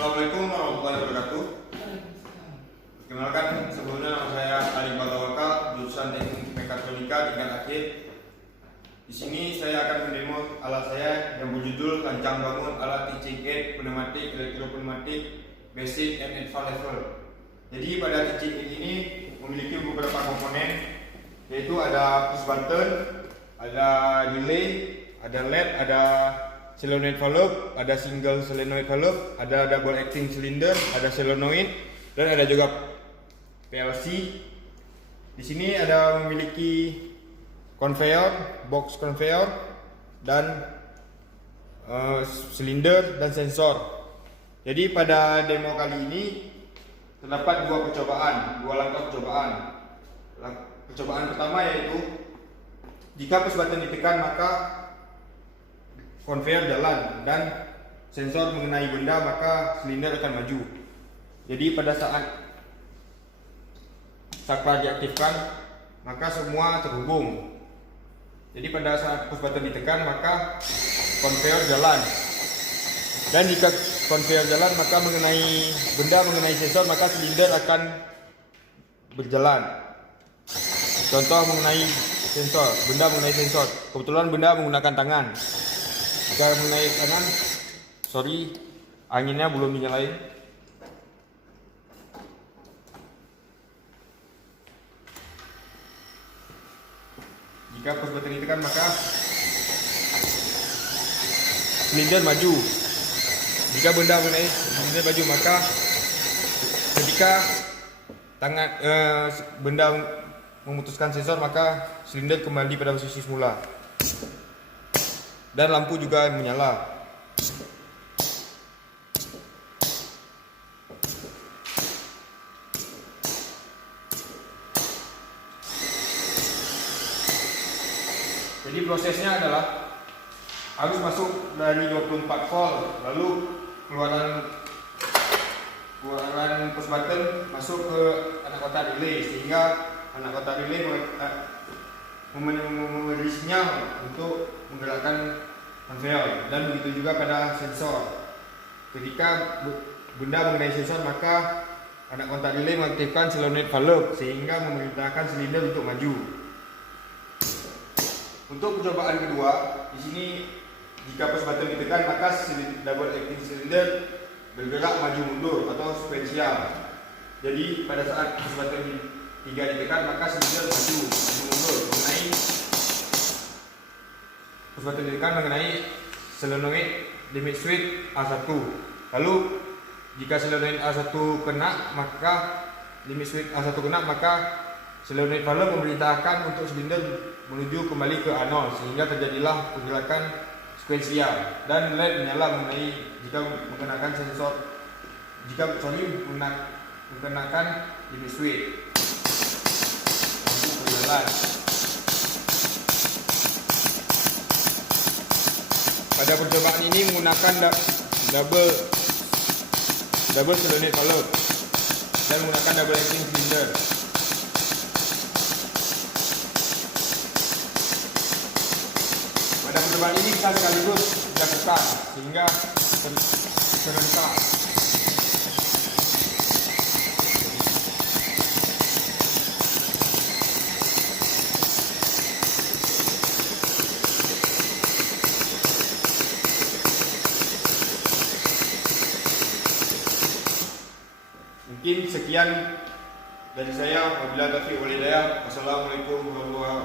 Assalamualaikum warahmatullahi wabarakatuh. Perkenalkan, sebelumnya nama saya Ali Bagawaka, jurusan Teknik Mekatronika tingkat akhir. Di sini saya akan mendemo alat saya yang berjudul Rancang Bangun Alat Teaching Aid Pneumatik Elektropneumatik Basic and Advanced Level. Jadi pada teaching aid ini memiliki beberapa komponen, yaitu ada push button, ada relay, ada LED, ada solenoid valve, ada single solenoid valve, ada double acting cylinder, ada solenoid, dan ada juga PLC. Di sini ada memiliki conveyor, box conveyor, dan silinder dan sensor. Jadi pada demo kali ini terdapat dua langkah percobaan. Percobaan pertama yaitu jika push button ditekan maka konveyor jalan dan sensor mengenai benda maka silinder akan maju. Jadi pada saat saklar diaktifkan maka semua terhubung. Jadi pada saat push button ditekan maka konveyor jalan. Dan jika konveyor jalan maka mengenai sensor maka silinder akan berjalan. Contoh mengenai benda mengenai sensor. Kebetulan benda menggunakan tangan. Jika mengenai tangan, anginnya belum dinyalain. Jika push button ditekan maka silinder maju. Jika benda mengenai silinder maju maka ketika benda memutuskan sensor maka silinder kembali pada posisi semula. Dan lampu juga menyala. Jadi prosesnya adalah harus masuk dari 24 volt, lalu keluaran push button masuk ke anak kotak relay, sehingga anak kotak relay memberi sinyal untuk menggerakkan konveyor. Dan begitu juga pada sensor. Ketika benda mengenai sensor maka anak kontak relay mengaktifkan solenoid valve sehingga memerintahkan silinder untuk maju. Untuk percobaan kedua, di sini jika push button ditekan maka double acting cylinder bergerak maju mundur atau sequential. Jadi pada saat push button 3 ditekan maka silinder maju mundur mengenai push button ditekan mengenai solenoid limit switch A1. Lalu jika solenoid A1 kena maka limit switch A1 kena maka solenoid valve memerintahkan untuk silinder menuju kembali ke A0 sehingga terjadilah pergerakan sequential. Dan LED menyala jika menggunakan menggunakan limit switch. Lampu berjalan. Pada percobaan ini menggunakan double solenoid valve dan menggunakan double acting cylinder. Pada percobaan ini kita sekaligus dilakukan sehingga serentak. Mungkin sekian dari saya. Wabillahi taufiq wal hidayah. Wassalamualaikum warahmatullahi wabarakatuh.